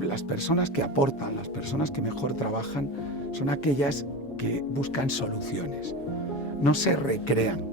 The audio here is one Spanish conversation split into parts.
las personas que aportan, las personas que mejor trabajan, son aquellas que buscan soluciones. No se recrean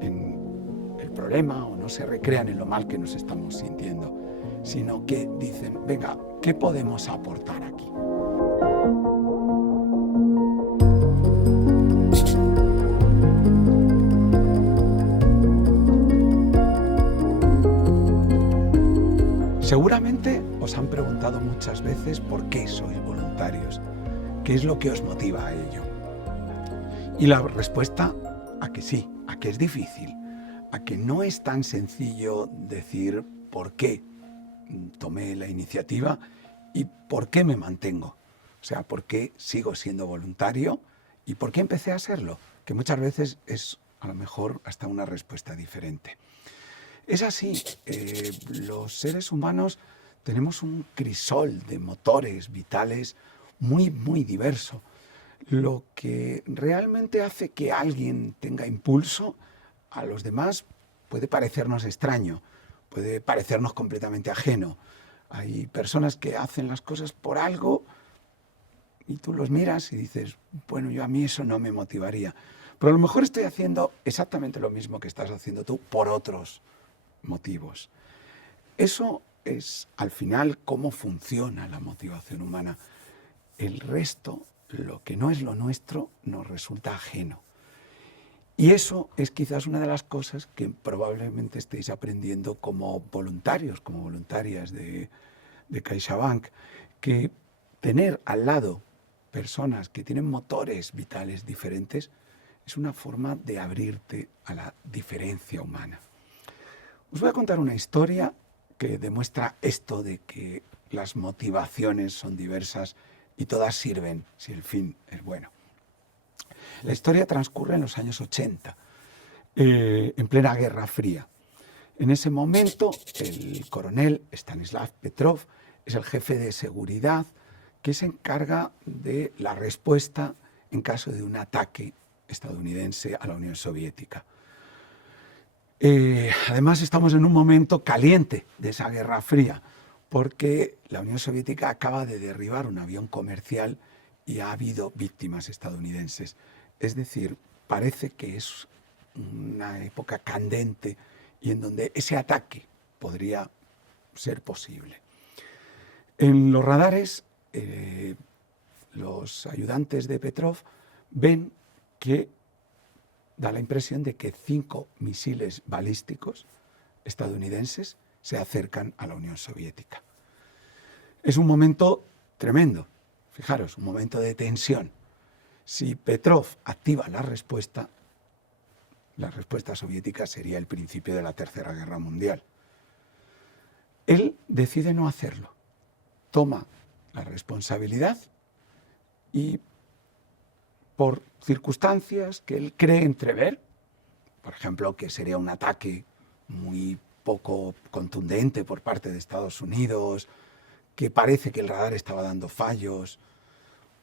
en el problema o no se recrean en lo mal que nos estamos sintiendo, sino que dicen, venga, ¿qué podemos aportar aquí? Seguramente os han preguntado muchas veces por qué sois voluntarios, qué es lo que os motiva a ello. Y la respuesta a que sí, a que es difícil, a que no es tan sencillo decir por qué tomé la iniciativa y por qué me mantengo. O sea, por qué sigo siendo voluntario y por qué empecé a serlo, que muchas veces es a lo mejor hasta una respuesta diferente. Es así, los seres humanos tenemos un crisol de motores vitales muy, muy diverso. Lo que realmente hace que alguien tenga impulso a los demás puede parecernos extraño, puede parecernos completamente ajeno. Hay personas que hacen las cosas por algo y tú los miras y dices, bueno, yo a mí eso no me motivaría. Pero a lo mejor estoy haciendo exactamente lo mismo que estás haciendo tú por otros motivos. Eso es, al final, cómo funciona la motivación humana. El resto, lo que no es lo nuestro, nos resulta ajeno. Y eso es quizás una de las cosas que probablemente estéis aprendiendo como voluntarios, como voluntarias de CaixaBank, que tener al lado personas que tienen motores vitales diferentes es una forma de abrirte a la diferencia humana. Os voy a contar una historia que demuestra esto de que las motivaciones son diversas y todas sirven si el fin es bueno. La historia transcurre en los años 80, en plena Guerra Fría. En ese momento, el coronel Stanislav Petrov es el jefe de seguridad que se encarga de la respuesta en caso de un ataque estadounidense a la Unión Soviética. Además, estamos en un momento caliente de esa Guerra Fría, porque la Unión Soviética acaba de derribar un avión comercial y ha habido víctimas estadounidenses. Es decir, parece que es una época candente y en donde ese ataque podría ser posible. En los radares, los ayudantes de Petrov ven que da la impresión de que 5 misiles balísticos estadounidenses se acercan a la Unión Soviética. Es un momento tremendo, fijaros, un momento de tensión. Si Petrov activa la respuesta soviética sería el principio de la Tercera Guerra Mundial. Él decide no hacerlo, toma la responsabilidad y por circunstancias que él cree entrever, por ejemplo, que sería un ataque muy poco contundente por parte de Estados Unidos, que parece que el radar estaba dando fallos.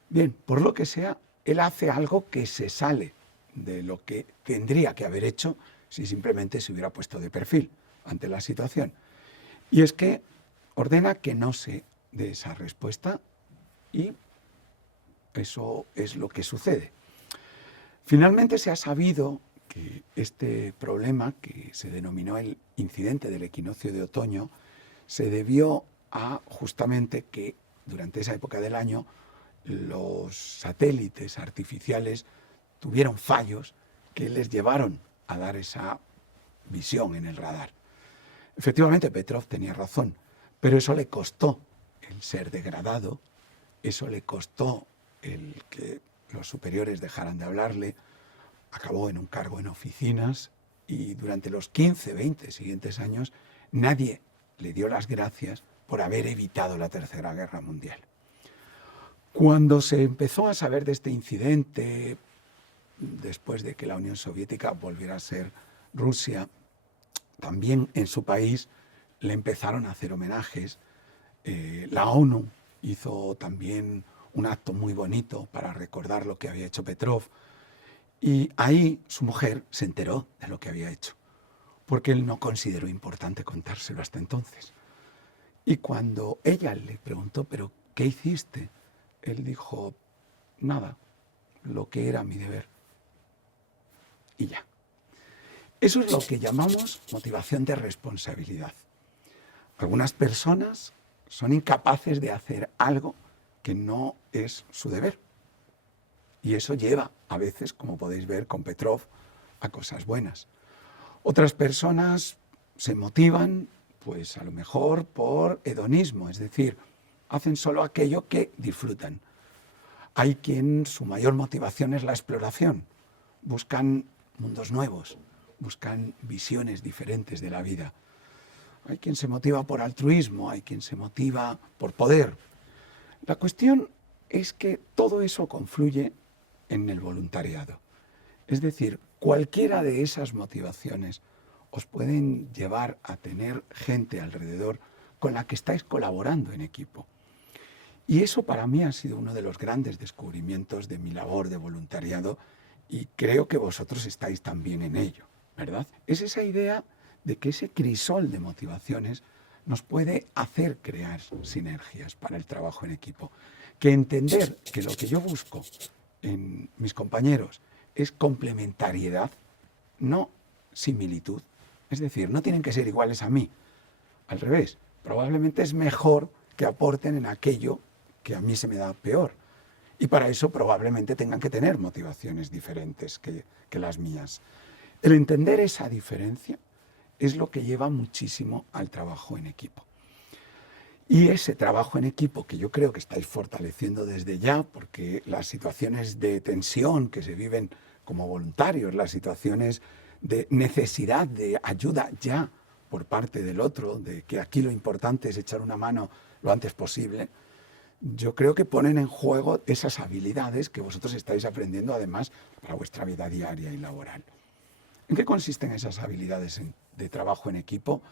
Bien, por lo que sea, él hace algo que se sale de lo que tendría que haber hecho si simplemente se hubiera puesto de perfil ante la situación. Y es que ordena que no se dé esa respuesta y eso es lo que sucede. Finalmente se ha sabido que este problema, que se denominó el incidente del equinoccio de otoño, se debió a justamente que durante esa época del año los satélites artificiales tuvieron fallos que les llevaron a dar esa visión en el radar. Efectivamente, Petrov tenía razón, pero eso le costó el ser degradado, eso le costó el que los superiores dejaran de hablarle, acabó en un cargo en oficinas y durante los 15, 20 siguientes años nadie le dio las gracias por haber evitado la Tercera Guerra Mundial. Cuando se empezó a saber de este incidente, después de que la Unión Soviética volviera a ser Rusia, también en su país le empezaron a hacer homenajes. La ONU hizo también un acto muy bonito para recordar lo que había hecho Petrov. Y ahí su mujer se enteró de lo que había hecho, porque él no consideró importante contárselo hasta entonces. Y cuando ella le preguntó, ¿pero qué hiciste? Él dijo, nada, lo que era mi deber. Y ya. Eso es lo que llamamos motivación de responsabilidad. Algunas personas son incapaces de hacer algo que no es su deber. Y eso lleva a veces, como podéis ver con Petrov, a cosas buenas. Otras personas se motivan, pues a lo mejor por hedonismo, es decir, hacen solo aquello que disfrutan. Hay quien su mayor motivación es la exploración, buscan mundos nuevos, buscan visiones diferentes de la vida. Hay quien se motiva por altruismo, hay quien se motiva por poder. La cuestión es que todo eso confluye en el voluntariado. Es decir, cualquiera de esas motivaciones os pueden llevar a tener gente alrededor con la que estáis colaborando en equipo. Y eso para mí ha sido uno de los grandes descubrimientos de mi labor de voluntariado y creo que vosotros estáis también en ello, ¿verdad? Es esa idea de que ese crisol de motivaciones nos puede hacer crear sinergias para el trabajo en equipo. Que entender que lo que yo busco en mis compañeros es complementariedad, no similitud. Es decir, no tienen que ser iguales a mí. Al revés, probablemente es mejor que aporten en aquello que a mí se me da peor. Y para eso probablemente tengan que tener motivaciones diferentes que las mías. El entender esa diferencia es lo que lleva muchísimo al trabajo en equipo. Y ese trabajo en equipo que yo creo que estáis fortaleciendo desde ya, porque las situaciones de tensión que se viven como voluntarios, las situaciones de necesidad de ayuda ya por parte del otro, de que aquí lo importante es echar una mano lo antes posible, yo creo que ponen en juego esas habilidades que vosotros estáis aprendiendo además para vuestra vida diaria y laboral. ¿En qué consisten esas habilidades de trabajo en equipo?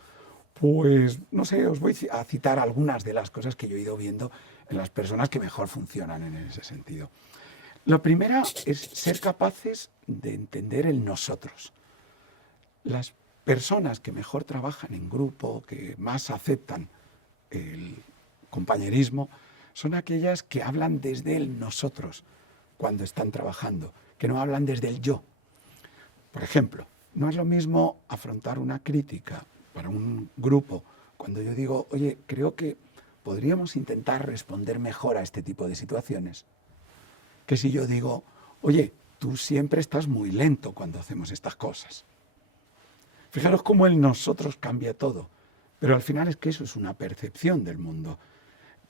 Pues, no sé, os voy a citar algunas de las cosas que yo he ido viendo en las personas que mejor funcionan en ese sentido. La primera es ser capaces de entender el nosotros. Las personas que mejor trabajan en grupo, que más aceptan el compañerismo, son aquellas que hablan desde el nosotros cuando están trabajando, que no hablan desde el yo. Por ejemplo, no es lo mismo afrontar una crítica para un grupo cuando yo digo, oye, creo que podríamos intentar responder mejor a este tipo de situaciones, que si yo digo, oye, tú siempre estás muy lento cuando hacemos estas cosas. Fijaros cómo el nosotros cambia todo, pero al final es que eso es una percepción del mundo.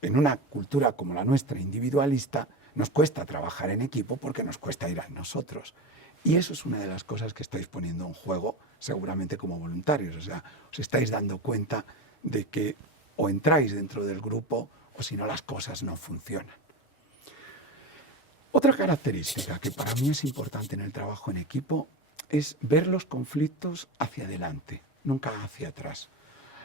En una cultura como la nuestra, individualista, nos cuesta trabajar en equipo porque nos cuesta ir a nosotros. Y eso es una de las cosas que estáis poniendo en juego, seguramente como voluntarios. O sea, os estáis dando cuenta de que o entráis dentro del grupo o si no las cosas no funcionan. Otra característica que para mí es importante en el trabajo en equipo es ver los conflictos hacia adelante, nunca hacia atrás.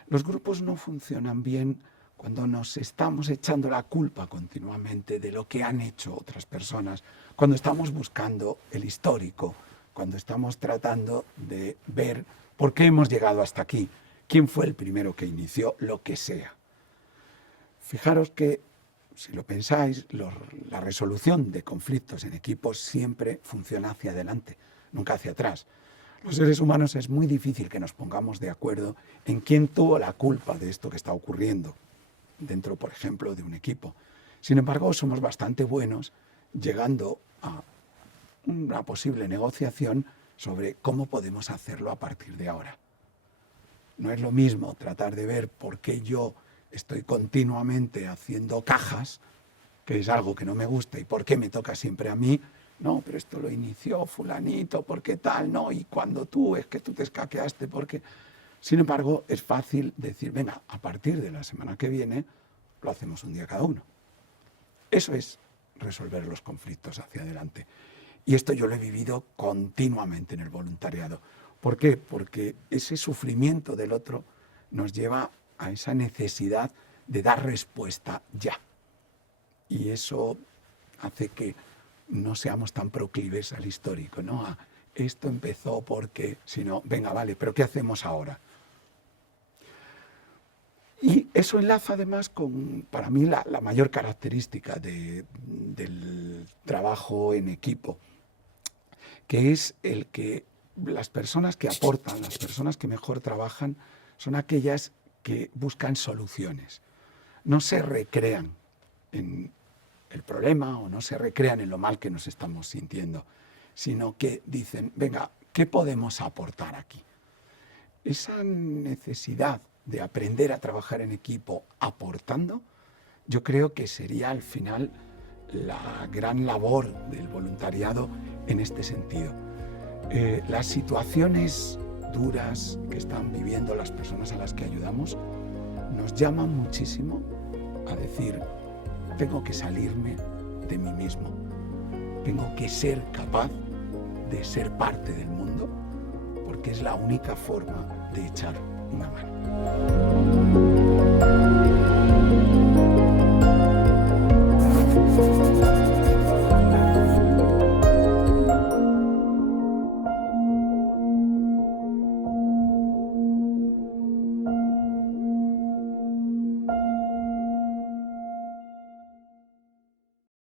Los grupos no funcionan bien cuando nos estamos echando la culpa continuamente de lo que han hecho otras personas, cuando estamos buscando el histórico, cuando estamos tratando de ver por qué hemos llegado hasta aquí, quién fue el primero que inició lo que sea. Fijaros que, si lo pensáis, la resolución de conflictos en equipos siempre funciona hacia adelante, nunca hacia atrás. Los seres humanos es muy difícil que nos pongamos de acuerdo en quién tuvo la culpa de esto que está ocurriendo dentro, por ejemplo, de un equipo. Sin embargo, somos bastante buenos llegando a una posible negociación sobre cómo podemos hacerlo a partir de ahora. No es lo mismo tratar de ver por qué yo estoy continuamente haciendo cajas, que es algo que no me gusta, y por qué me toca siempre a mí. No, pero esto lo inició fulanito, ¿por qué tal? No, y cuando tú, es que tú te escaqueaste, porque... Sin embargo, es fácil decir, venga, a partir de la semana que viene lo hacemos un día cada uno. Eso es resolver los conflictos hacia adelante. Y esto yo lo he vivido continuamente en el voluntariado. ¿Por qué? Porque ese sufrimiento del otro nos lleva a esa necesidad de dar respuesta ya. Y eso hace que no seamos tan proclives al histórico, ¿no? A esto empezó porque, sino, venga, vale, pero ¿qué hacemos ahora? Y eso enlaza además con, para mí, la mayor característica del trabajo en equipo, que es el que las personas que aportan, las personas que mejor trabajan, son aquellas que buscan soluciones. No se recrean en el problema o no se recrean en lo mal que nos estamos sintiendo, sino que dicen, venga, ¿qué podemos aportar aquí? Esa necesidad de aprender a trabajar en equipo aportando, yo creo que sería al final la gran labor del voluntariado en este sentido. Las situaciones duras que están viviendo las personas a las que ayudamos nos llaman muchísimo a decir, tengo que salirme de mí mismo, tengo que ser capaz de ser parte del mundo, porque es la única forma de echar una mano.